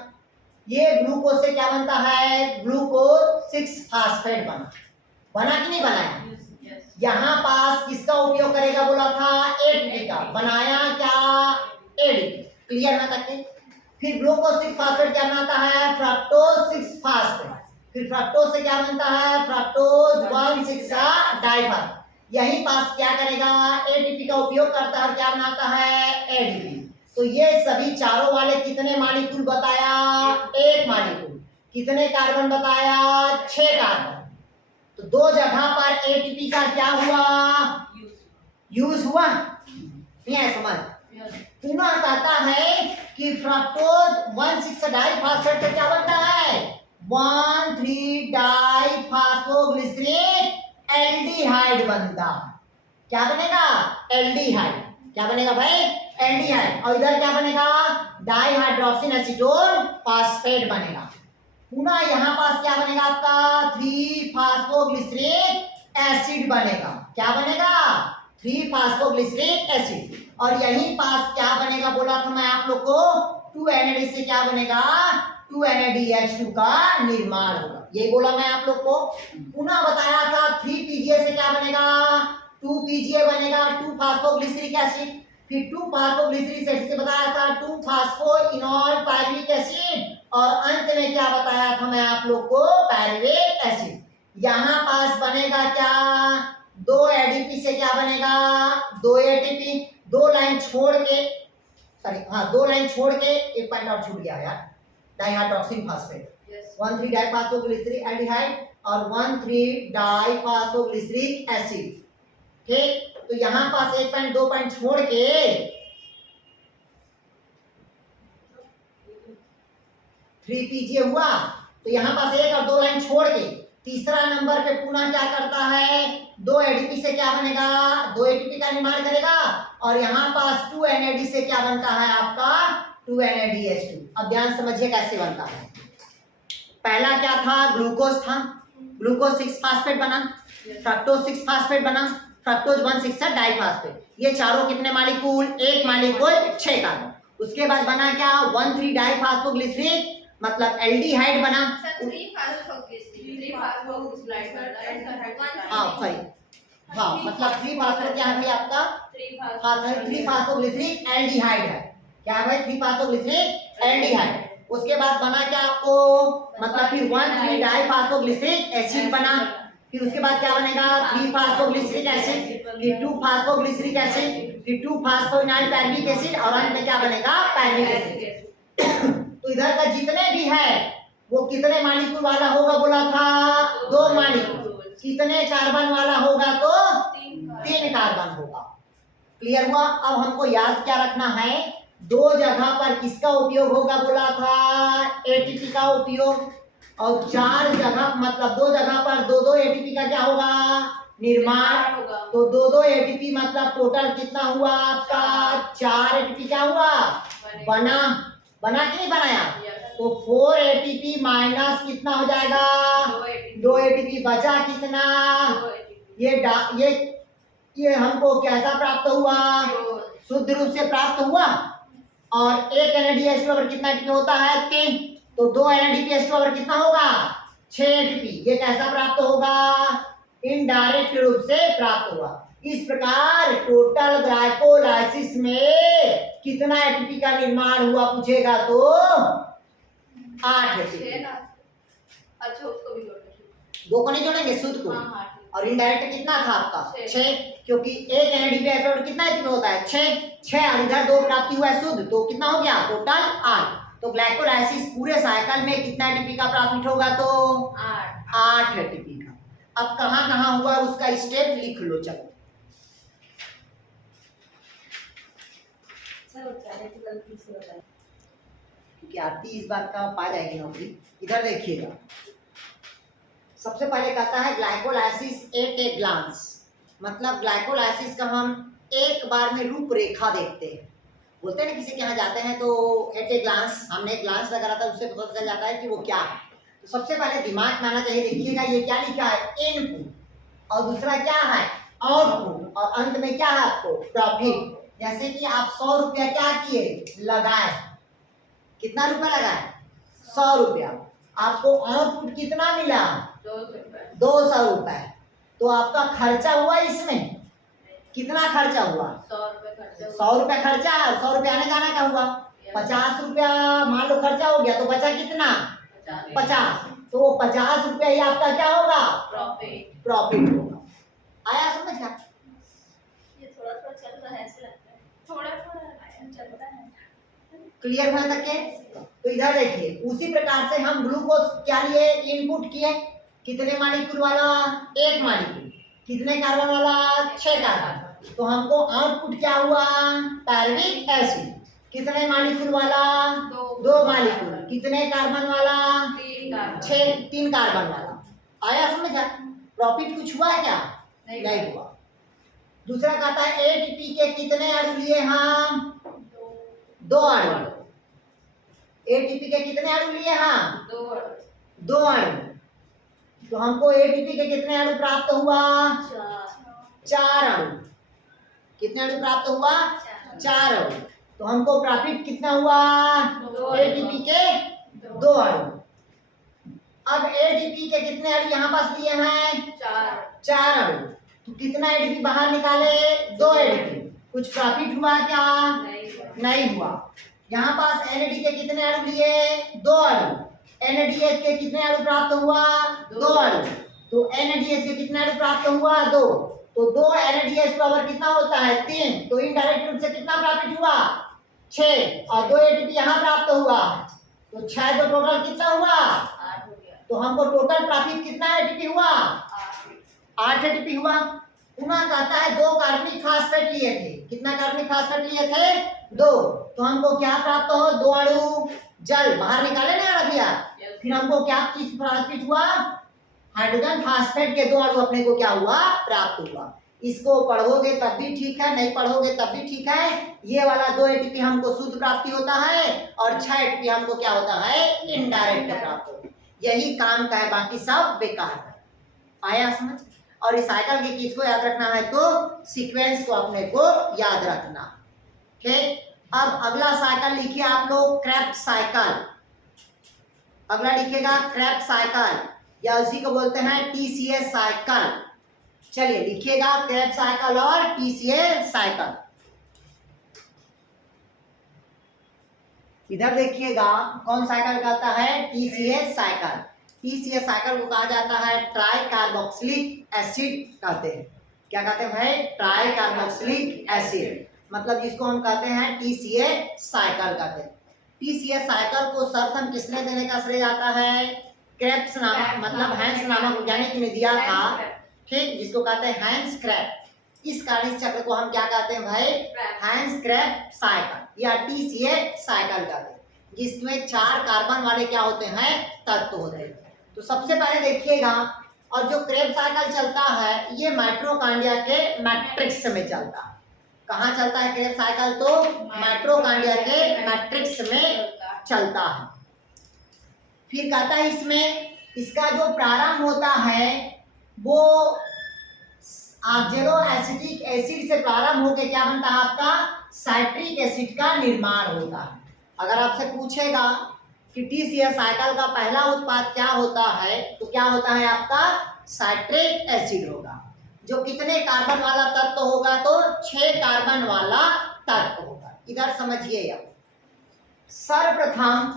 ये ग्लूकोज से क्या बनता है? ग्लूकोज 6 फास्फेट बना कि नहीं बनाया? यहाँ पास किसका उपयोग करेगा बोला था? एटीपी का। बनाया क्या? एटीपी। क्लियर ना तक? फिर ग्लूकोज 6 फास्फेट क्या बनाता है? Fructose 6 phosphate. फिर फ्रक्टोज से क्या बनता है? Fructose 1,6 diphosphate. यही पास क्या करेगा? एटीपी का उपयोग करता है और क्या बनाता है? एडीपी। तो ये सभी चारों वाले कितने मॉलिक्यूल बताया? 1 मॉलिक्यूल। कितने कार्बन बताया? 6 कार्बन। तो 2 जगह पर एटीपी का क्या हुआ? यूज हुआ। नहीं है समझ? पुनः कहता है कि फ्रक्टोज 1,6 डाइफॉस्फेट से क्या बनता है? 1,3 डाइफॉस्फोग्लिसरिक एल्डिहाइड बनता है। क्या बनेगा? एल्डिहाइड। क्या बनेगा भाई? एल्डिहाइड। और इधर क्या बनेगा? डाइहाइड्रोक्सिन एसीटोन फास्फेट बनेगा। पुनः यहाँ पास क्या बनेगा आपका? 3 फास्फोग्लिसरिक एसिड बनेगा। क्या बनेगा? 3 फास्फोग्लिसरिक एसिड। और यहीं पास क्या बनेगा बोला था मैं आप लोग को? 2NAD से क्या बनेगा? 2NADH2 का निर्माण होगा। यही बोला मैं आप लोग को। पुनः बताया था 3PGA से क्या बनेगा? 2PGA बनेगा, 2 फास्फोग्लिसरिक एसिड। फिर 2 फास्फोग्लिसरिक एसिड से बताया था 2 फास्फोइनोल पायरुविक एसिड। और अंत में क्या बताया था मैं आप लोग को? Pyruvate acid. यहाँ पास बनेगा क्या? 2 एडीपी से क्या बनेगा? 2 एटीपी। 2 लाइन छोड़ के, सॉरी हाँ 2 लाइन छोड़ के एक पॉइंट और छूट गया यार, डाइहाइड्रोक्सिन फास्फेट। 1,3 डाइफॉस्फोग्लिसरिक एल्डिहाइड और 1,3 डाइफॉस्फोग्लिसरिक एसिड। ठीक, तो यहाँ पास 1 पॉइंट 2 पॉइंट छोड़ के 3PGA हुआ। तो यहाँ पास 1 और 2 लाइन छोड़ के तीसरा नंबर पे पुनः क्या करता है? 2 एडीपी से क्या बनेगा? 2 एटीपी का निर्माण करेगा। और यहाँ पास 2 NAD से क्या बनता है आपका? 2 NADH2। अब ध्यान समझिए कैसे बनता है। पहला क्या था? ग्लूकोज था। ग्लूकोज 6 फास्फेट बना, फ्रक्टोज 6 फास्फेट बना, फ्रक्टोज 1,6 डाइफॉस्फेट। ये चारों कितने मॉलिक्यूल? 1 molecule 6 carbon. उसके बाद बना क्या? 1,3 डाइफॉस्फोग्लिसरिक मतलब एल्डिहाइड बना। हाँ सॉरी, हाँ मतलब 3 फास्फो क्या है भाई आपका? हाँ 3 फास्फोग्लिसरिक एल्डिहाइड है। क्या है भाई? 3 फास्फोग्लिसरिक एल्डिहाइड। उसके बाद बना क्या आपको? मतलब फिर 1,3 डाइफॉस्फोग्लिसरिक एसिड बना। फिर उसके बाद क्या बनेगा? 3 फास्फोग्लिसरिक एसिड, फिर 2 फास्फोग्लिसरिक एसिड, फिर 2 फास्फोइनोल पायरुविक एसिड और अंत में क्या बनेगा? Pyruvic acid. तो इधर का जितने भी है वो कितने मॉलिक्यूल वाला होगा बोला था? 2 मॉलिक्यूल। कितने कार्बन वाला होगा? तो 3 कार्बन होगा। क्लियर हुआ। अब हमको याद क्या रखना है, दो जगह पर किसका उपयोग होगा बोला था, एटीपी का उपयोग, और चार जगह मतलब दो जगह पर दो दो एटीपी का क्या होगा, निर्माण होगा। तो दो दो एटीपी मतलब टोटल कितना हुआ आपका, 4 एटीपी क्या हुआ, बना कि नहीं बनाया। तो 4 एटीपी माइनस कितना हो जाएगा, 2 एटीपी बचा कितना, ये हमको कैसा प्राप्त हुआ, शुद्ध रूप से प्राप्त हुआ। और एक NADH2 पर कितना एटीपी होता है, 3, तो 2 NADPH2 पर कितना होगा, 6 एटीपी। ये कैसा प्राप्त होगा, इनडायरेक्ट रूप से प्राप्त हुआ। इस प्रकार टोटल ग्लाइकोलाइसिस में कितना एटीपी का निर्माण हुआ पूछेगा तो 8 एटीपी। अच्छा उसको भी जोड़ेंगे, 2 को नहीं जोड़ेंगे, शुद्ध को। और इनडायरेक्ट कितना था आपका 6, क्योंकि एक NADPH कितना एटीपी होता है, 6 और इधर 2 प्राप्ति हुआ है शुद्ध, तो कितना हो गया टोटल 8। तो ग्लाइकोलाइसिस पूरे साइकिल में कितना एटीपी का प्राप्त होगा तो 8 एटीपी का। अब कहाँ कहाँ हुआ उसका स्टेप लिख लो, चलो। क्योंकि आरती इस बार का पा जाएगी नौकरी। इधर देखिएगा, सबसे पहले कहता है ग्लाइकोलाइसिस एट ए ग्लांस, मतलब ग्लाइकोलाइसिस का हम एक बार में रूपरेखा देखते हैं। बोलते हैं ना किसी के यहाँ जाते हैं तो एट ए ग्लांस, हमने एक ग्लांस लगा रहा था, उससे पता चल जाता है कि वो क्या है। तो सबसे पहले दिमाग में आना चाहिए, देखिएगा ये क्या लिखा है, इनपुट, और दूसरा क्या है, आउटपुट, और अंत में क्या है आपको प्रॉफिट। जैसे कि आप 100 रुपया क्या किए, लगाए, कितना रुपया लगाए, 100 रुपया, आपको आउटपुट कितना मिला, 200 रुपए। तो आपका खर्चा हुआ इसमें, कितना खर्चा हुआ, 100 रुपया खर्चा है, 100 रुपया आने जाने का हुआ, 50 रुपया मान लो खर्चा हो गया, तो बचा कितना 50। तो वो 50 रुपया ही आपका क्या होगा, प्रॉफिट होगा। आया समझ का, ये थोड़ा थोड़ा चल रहा है, ऐसे लगता है थोड़ा थोड़ा चलता है। क्लियर हुआ तक के। तो इधर देखिए, उसी प्रकार से हम ग्लूकोज क्या लिए, इनपुट किए, कितने मॉलिक्यूल वाला, 1 मॉलिक्यूल, कितने कार्बन वाला, 6 कार्बन। तो हमको आउटपुट क्या हुआ, पैल्विक एसिड, कितने मॉलिक्यूल वाला, 2 मॉलिक्यूल, कितने कार्बन वाला, 3 कार्बन वाला। आया समझ, प्रॉफिट कुछ हुआ क्या, नहीं हुआ। दूसरा कहता है एटीपी के कितने अणु लिए हम, 2 अणु। एटीपी के कितने अणु लिए हम, 2 अणु। तो हमको एटीपी के कितने अणु प्राप्त हुआ, 4 अणु। कितने अणु प्राप्त हुआ, 4 अणु। तो हमको प्रॉफिट कितना हुआ, एटीपी के 2 अणु। अब एटीपी के कितने अणु यहाँ पास लिए हैं, 4 अणु। तो कितना एटीपी बाहर निकाले, 2 एटीपी। कुछ प्रॉफिट हुआ क्या, नहीं हुआ। यहाँ पास NAD के कितने अणु लिए, 2 अणु। NADH के कितने अणु प्राप्त हुआ, 2 अणु। तो NADH के कितने अणु प्राप्त हुआ, 2। तो 2 NADH पावर कितना होता है, 3। तो इनडायरेक्ट रूप से कितना प्रॉफिट हुआ, 6, और 2 एटीपी यहाँ प्राप्त हुआ, तो 6 तो टोटल कितना हुआ, 8 हो गया। तो हमको टोटल प्रॉफिट कितना एटीपी हुआ, 8 एटीपी हुआ। पुनः कहता है 2 कार्बनिक फास्फेट लिए थे, कितना कार्बनिक फास्फेट लिए थे, 2। तो हमको क्या प्राप्त हो, 2 अणु जल बाहर निकाले ना भैया। फिर हमको क्या चीज प्राप्त हुआ, हाइड्रोजन फास्फेट के 2 अणु अपने को क्या हुआ, प्राप्त हुआ। इसको पढ़ोगे तब भी ठीक है, नहीं पढ़ोगे तब भी ठीक है। ये वाला 2 एटीपी हमको शुद्ध प्राप्ति होता है, और 6 एटीपी हमको क्या होता है, इनडायरेक्ट प्राप्त होता है। यही काम का है, बाकी सब बेकार है। आया समझ। और इस साइकिल के किसको याद रखना है, तो सीक्वेंस को अपने को याद रखना। ठीक, अब अगला साइकिल लिखिए आप लोग, क्रेब्स साइकिल। अगला लिखिएगा क्रेब्स साइकिल, या उसी को बोलते हैं TCA साइकिल। चलिए लिखिएगा क्रेब्स साइकिल और TCA साइकिल। इधर देखिएगा कौन साइकिल कहता है, TCA साइकिल। TCA साइकिल को कहा जाता है ट्राई कार्बोक्सिलिक एसिड कहते हैं। क्या कहते हैं भाई, ट्राई कार्बोक्सिलिक एसिड, मतलब जिसको हम कहते हैं TCA साइकिल कहते हैं। TCA साइकिल को सर्वप्रथम किसने देने का श्रेय जाता है, क्रेब्स नामक, मतलब हैंस नामक वैज्ञानिक ने दिया था। ठीक, जिसको कहते हैं हैंस क्रेब्स। इस कारण चक्र को हम क्या कहते हैं भाई, हैंड्स क्रैब साइकिल या TCA साइकिल कहते हैं, जिसमें 4 कार्बन वाले क्या होते हैं, तत्व होते हैं। तो सबसे पहले देखिएगा, और जो क्रेब साइकिल चलता है ये माइटोकॉन्ड्रिया के मैट्रिक्स में चलता है। कहाँ चलता है क्रेब साइकिल, तो माइटोकॉन्ड्रिया के मैट्रिक्स में चलता है। फिर कहता है इसमें इसका जो प्रारंभ होता है वो ऑक्जेलो एसिटिक एसिड से प्रारंभ होकर क्या बनता है आपका, साइट्रिक एसिड का निर्माण होता है। अगर आपसे पूछेगा कि TCA साइकिल का पहला उत्पाद क्या होता है, तो क्या होता है आपका, साइट्रिक एसिड होगा, जो कितने कार्बन वाला तत्व होगा, तो 6 कार्बन वाला तत्व होगा। इधर समझिए, आप सर्वप्रथम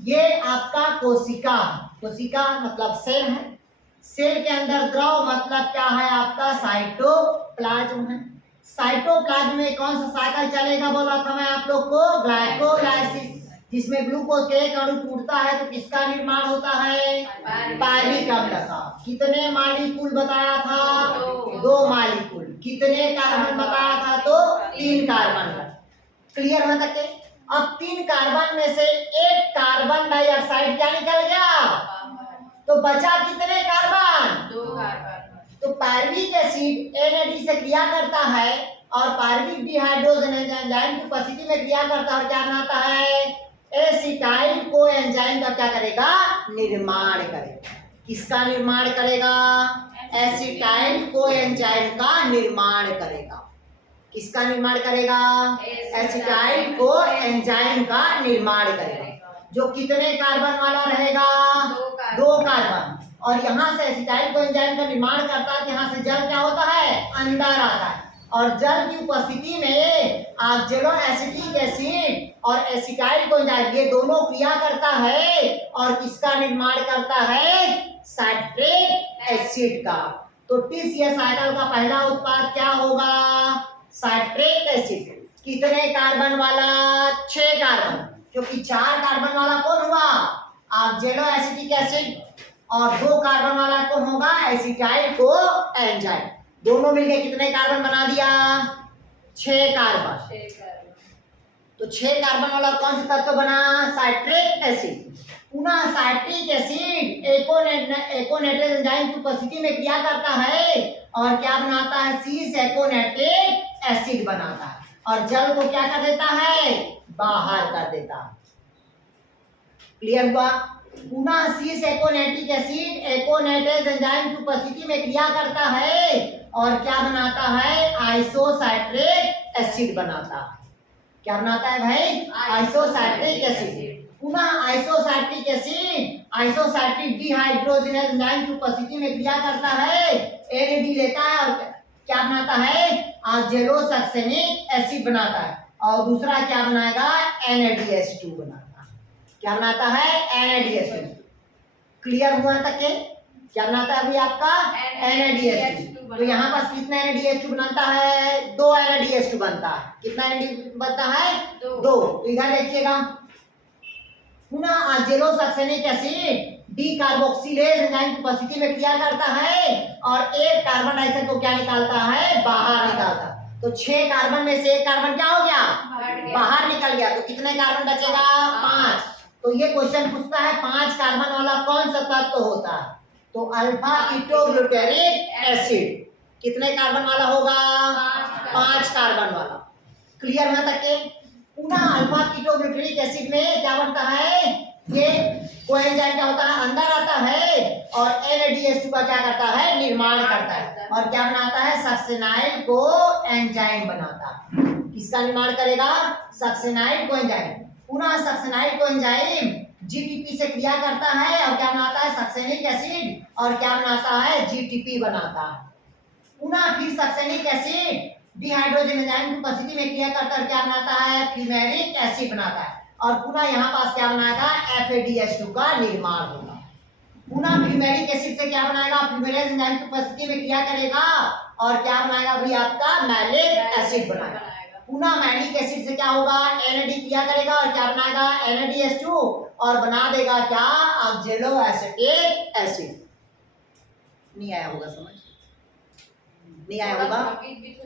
ये आपका कोशिका, कोशिका मतलब सेल है, सेल के अंदर द्रव मतलब क्या है आपका, साइटोप्लाज्म है। साइटोप्लाज्म में कौन सा साइकिल चलेगा बोला था मैं आप लोग को, ग्लाइकोलाइसिस, जिसमें ग्लूकोज के एक अणु टूटता है तो किसका निर्माण होता है, पायरिक अम्ल का। कितने मालिक्यूल बताया था, 2 मालिक्यूल। कितने कार्बन बताया था, तो 3 कार्बन। क्लियर हो तक? अब 3 कार्बन में से 1 कार्बन डाइऑक्साइड क्या निकल गया, तो बचा कितने कार्बन, 2 कार्बन। तो पायरुविक एसिड NAD से क्रिया करता है और पायरुविक डिहाइड्रोजन एंजाइम की उपस्थिति में क्रिया करता है और क्या बनाता है, एसिटाइल को एंजाइम का क्या करेगा, निर्माण करेगा। किसका निर्माण करेगा, एसिटाइल को एंजाइम का निर्माण करेगा। किसका निर्माण करेगा, एसिटाइल को एंजाइम का निर्माण करेगा, जो कितने कार्बन वाला रहेगा, 2 कार्बन। और यहाँ से एसिटाइल को एंजाइम का निर्माण करता है, यहाँ से जल क्या होता है, अंदर आता है, और जल की उपस्थिति में ऑक्जेलो एसिटिक एसिड और एसिटाइल को एंजाइम ये दोनों क्रिया करता है और किसका निर्माण करता है, साइट्रिक एसिड का। तो TCA साइकिल का पहला उत्पाद क्या होगा, साइट्रिक एसिड। कितने कार्बन वाला, 6 कार्बन, क्योंकि 4 कार्बन वाला कौन हुआ, ऑक्जेलो एसिटिक एसिड, और 2 कार्बन वाला कौन होगा, एसिटाइल को एंजाइम। दोनों मिलकर कितने कार्बन बना दिया, 6 कार्बन। तो 6 कार्बन वाला कौन सा तत्व बना, साइट्रिक एसिड। पुनः साइट्रिक एसिड एकोनेट्रेज एंजाइम की उपस्थिति में क्रिया करता है और क्या बनाता है, सीस एकोनेट्रिक एसिड बनाता है और जल को क्या कर देता है, बाहर कर देता है। क्लियर हुआ? पुनः सीस एकोनेट्रिक एसिड एकोनेट्रेज एंजाइम की उपस्थिति में क्रिया करता है और क्या बनाता है, आइसोसाइट्रिक एसिड बनाता है। क्या बनाता है भाई, आइसोसाइट्रिक एसिड। पुनः आइसोसाइट्रिक एसिड आइसोसाइट्रिक डिहाइड्रोजन एंजाइम की उपस्थिति में क्रिया करता है, NAD लेता है और क्या बनाता है, ऑक्जेलोसक्सेनिक एसिड बनाता है, और दूसरा क्या बनाएगा, NADH2 बनाता है। क्या बनाता है, NADH2। क्लियर हुआ तक के? क्या बनाता है अभी आपका, NADH2। तो यहाँ पास कितना NADH2 बनता है, 2 NADH2 बनता है। कितना NAD बनता है, 2। तो इधर देखिएगा, पुनः ऑक्जेलोसक्सेनिक एसिड डीकार्बोक्सिलेज एंजाइम की उपस्थिति में क्रिया करता है और 1 कार्बन डाइऑक्साइड को क्या निकालता है, बाहर निकालता है। तो 6 कार्बन में से 1 कार्बन क्या हो गया, बाहर निकल गया। तो कितने कार्बन बचेगा, 5। तो ये क्वेश्चन पूछता है 5 कार्बन वाला कौन सा तत्व होता है, तो अल्फा कीटोग्लूटेरिक एसिड कितने कार्बन वाला होगा, 5 कार्बन वाला। क्लियर है तक के? पुनः अल्फा कीटोग्लूटेरिक एसिड में क्या बनता है, ये कोएंजाइम क्या होता है, अंदर आता है और NADH2 का क्या करता है, निर्माण करता है और क्या बनाता है, सक्सेनाइल को एंजाइम बनाता है। किसका निर्माण करेगा, सक्सेनाइल को एंजाइम। पुनः सक्सेनाइल को एंजाइम GTP से क्रिया करता है और क्या बनाता है, सक्सेनिक एसिड, और क्या बनाता है, GTP बनाता है। पुनः फिर सक्सेनिक एसिड डिहाइड्रोजन एंजाइम की उपस्थिति में क्रिया करता है, क्या बनाता है, फ्यूमेरिक एसिड बनाता है, और पुनः यहाँ पास क्या बनाएगा, FADH2 का निर्माण होगा। पुनः फ्यूमेरिक एसिड से क्या बनाएगा, फ्यूमेरेज एंजाइम की उपस्थिति में क्रिया करेगा और क्या बनाएगा भाई आपका, मैलिक एसिड बनाएगा। पुनः मैलिक एसिड से क्या होगा, NAD क्रिया करेगा और क्या बनाएगा, NADH2, और बना देगा क्या, ऑक्जेलो एसिटिक एसिड। नहीं आया होगा समझ? नहीं आया होगा?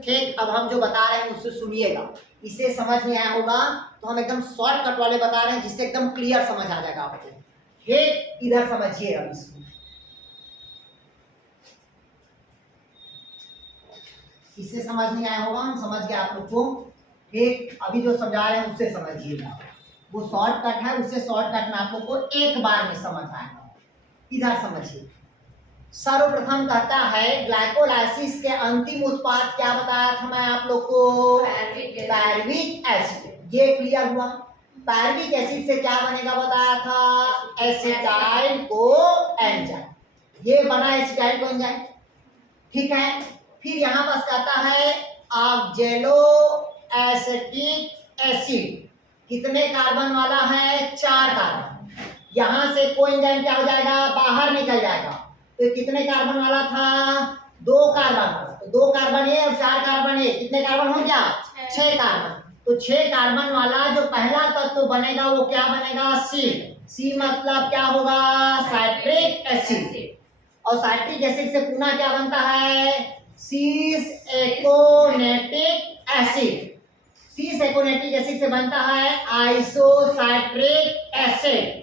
ठीक, अब हम जो बता रहे हैं उससे सुनिएगा। इसे समझ नहीं आया होगा तो हम एकदम शॉर्टकट वाले बता रहे हैं जिससे एकदम क्लियर समझ आ जाएगा आपको। ठीक, इधर समझिए अब इसको। इससे समझ नहीं आया होगा, हम समझ गए आप लोग को। ठीक, अभी जो समझा रहे हैं उससे समझिएगा। वो शॉर्टकट है, उससे शॉर्टकट में आप लोग को एक बार में समझ आएगा। इधर समझिए। सर्वप्रथम कहता है ग्लाइकोलाइसिस के अंतिम उत्पाद क्या बताया था मैं आप लोग को? Pyruvic acid. ये क्लियर हुआ। पायरुविक एसिड से क्या बनेगा बताया था? Acetyl co enzyme. ये बना एसिटाइल को एंजाइम। ठीक है, फिर यहाँ पास कहता है ऑक्जेलो एसिटिक एसिड। कितने कार्बन वाला है? 4 कार्बन। यहां से कोई एंजाइम क्या हो जाएगा? बाहर निकल जाएगा। तो कितने कार्बन वाला था? 2 कार्बन वाला। तो 2 कार्बन ए और 4 कार्बन ए, कितने कार्बन हो गया? 6 कार्बन। तो 6 कार्बन वाला जो पहला तत्व बनेगा वो क्या बनेगा? सी। सी मतलब क्या होगा? Citric acid. और साइट्रिक एसिड से पुनः क्या बनता है? सीस एकोनेटिक एसिड। सीस एकोनेटिक एसिड से बनता है आइसोसाइट्रिक एसिड।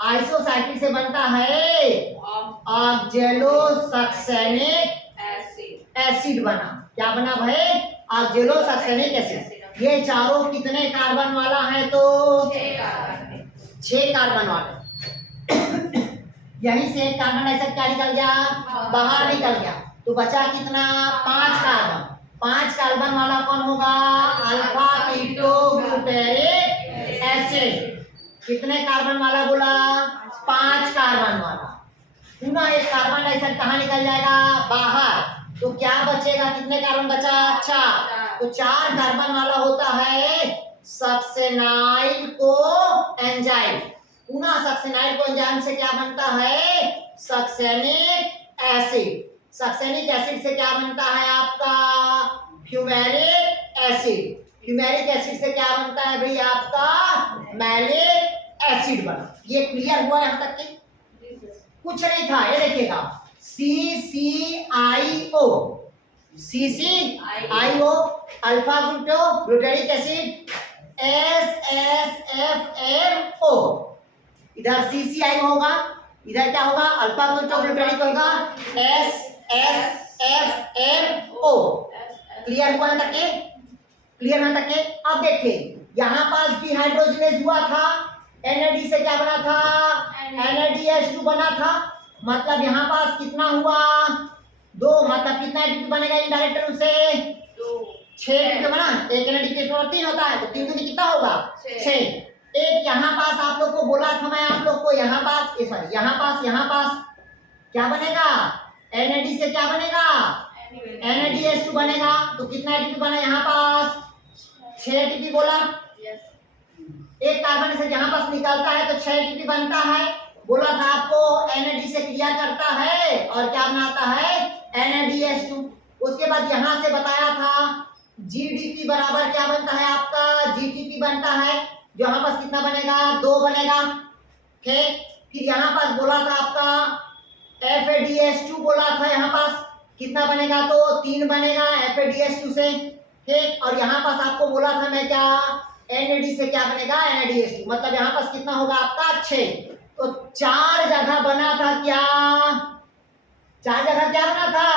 आइसोसाइट्रिक से बनता है ऑक्जेलोसक्सेनिक एसिड बना। क्या बना भाई? ऑक्जेलोसक्सेनिक एसिड। ये चारों कितने कार्बन वाला है? तो 6 कार्बन वाले। यहीं से एक कार्बन ऐसा क्या निकल गया? बाहर निकल गया। तो बचा कितना? 5 कार्बन। 5 कार्बन वाला कौन होगा? Alpha ketoglutaric acid. कितने कार्बन वाला बोला? 5 कार्बन वाला। पुनः एक कार्बन डाइऑक्साइड कहाँ निकल जाएगा? बाहर। तो क्या बचेगा? कितने कार्बन बचा? 4। तो 4 कार्बन वाला होता है सक्सेनाइल को एंजाइम। पुनः सक्सेनाइल को एंजाइम से क्या बनता है? Succinic acid. सक्सेनिक एसिड से क्या बनता है आपका? Fumaric acid. फ्यूमेरिक एसिड से क्या बनता है भाई आपका? मैलिक एसिड बना। ये क्लियर हुआ यहाँ तक के? कुछ नहीं था, ये देखिएगा। CCIO, CCIO alpha glutaric acid, SSFMO। इधर CCIO होगा, इधर क्या होगा? अल्फा ग्लूटेरिक होगा, SSFMO। क्लियर हुआ तक के? क्लियर है तक के? अब देखिए यहाँ पास भी हाइड्रोजनेज हुआ था। NAD से क्या बना था? NADH2 बना था। मतलब यहाँ पास कितना हुआ? 2। मतलब कितना एटीपी बनेगा इनडायरेक्ट रूप से? 6 एटीपी बना। एक NAD 3 होता है तो 3 दूनी कितना होगा? 6। एक यहाँ पास आप लोग को बोला था मैं आप लोग को, यहाँ पास सॉरी यहाँ पास क्या बनेगा? NAD से क्या बनेगा? NADH2 बनेगा। तो कितना एटीपी बना यहाँ पास? 6 एटीपी बोला। एक कार्बन से जहां पास निकलता है तो 6 एटीपी बनता है। बोला था आपको NAD से क्रिया करता है और क्या बनाता है? NADH2। उसके बाद यहां से बताया था GDP बराबर क्या बनता है आपका? GTP बनता है। जो यहाँ पास कितना बनेगा? 2 बनेगा। ठीक, फिर यहाँ पास बोला था आपका FADH2 बोला था, यहाँ पास कितना बनेगा? तो 3 बनेगा FADH2 से। ठीक, और यहाँ पास आपको बोला था मैं क्या? NAD से क्या बनेगा? NADH2। मतलब यहाँ पास कितना होगा आपका? 6। तो 4 जगह बना था क्या? 4 जगह क्या बना था?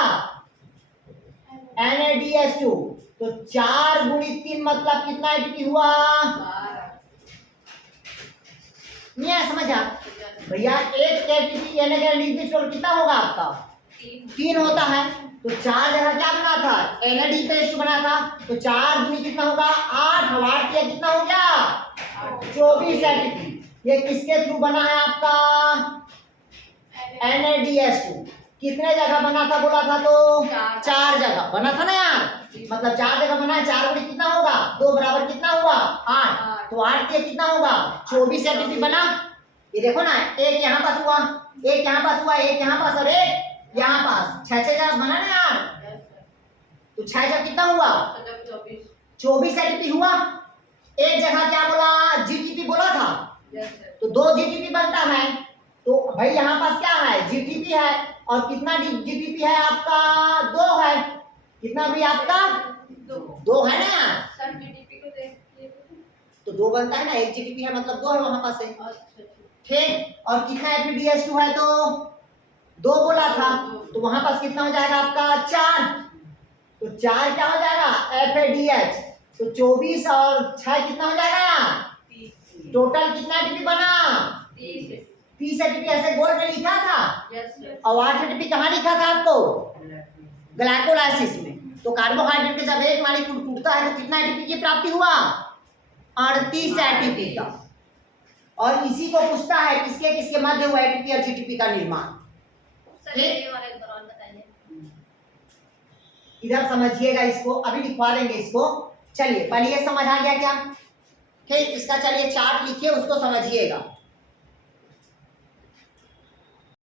NADH2। तो 4 गुणित 3 मतलब कितना एटीपी हुआ? नहीं आया समझ आ भैया? एक एटीपी NADH कितना होगा आपका? 3 होता है। तो 4 जगह क्या बना था? NADH बना था। तो 4 दूनी कितना होगा? 8। और 8 किया कितना हो गया? 24 एटीपी। ये किसके थ्रू बना है आपका? NADH2। कितने जगह बना था बोला था? तो 4 जगह बना था ना यार। मतलब 4 जगह बना है। 4 गुणी कितना होगा? 2 बराबर कितना हुआ? 8। तो 8 किया कितना होगा? 24 एटीपी बना। ये देखो ना, एक यहाँ पास हुआ, एक यहाँ पास हुआ, एक यहाँ पास और एक यहाँ पास। 6 जगह बना ना यार। तो 6 जगह कितना हुआ? 24 एटीपी हुआ। एक जगह क्या बोला? GTP बोला था। तो 2 GTP बनता है। तो भाई यहाँ पास क्या है? GTP है। और कितना GTP है आपका? 2 है। कितना भी आपका दो 2 है ना, सर जीडीपी को देखिए तो 2 बनता है ना, 1 जीडीपी है मतलब 2 है वहां पास है। अच्छा ठीक, और कितना एफईडीएच2 है तो 2 बोला था, तो वहां पास कितना हो जाएगा आपका 4, तो 4 क्या हो जाएगा एफएडीएच, तो 24 और 6 कितना हो जाएगा, टोटल कितना एटीपी बना 30 एटीपी, ऐसे बोर्ड में लिखा था। और 8 एटीपी कहाँ लिखा था आपको, ग्लाइकोलाइसिस में। तो कार्बोहाइड्रेट के जब एक मॉलिक्यूल टूटता है तो कितना एटीपी की प्राप्ति हुआ, 38 एटीपी का। और इसी को पूछता है किसके किसके मध्य हुआ एटीपी और जीटीपी का निर्माण। इधर समझिएगा इसको, अभी लिखवा देंगे इसको। चलिए पहले ये समझ आ गया क्या, ठीक, इसका चलिए चार्ट लिखिए, उसको समझिएगा।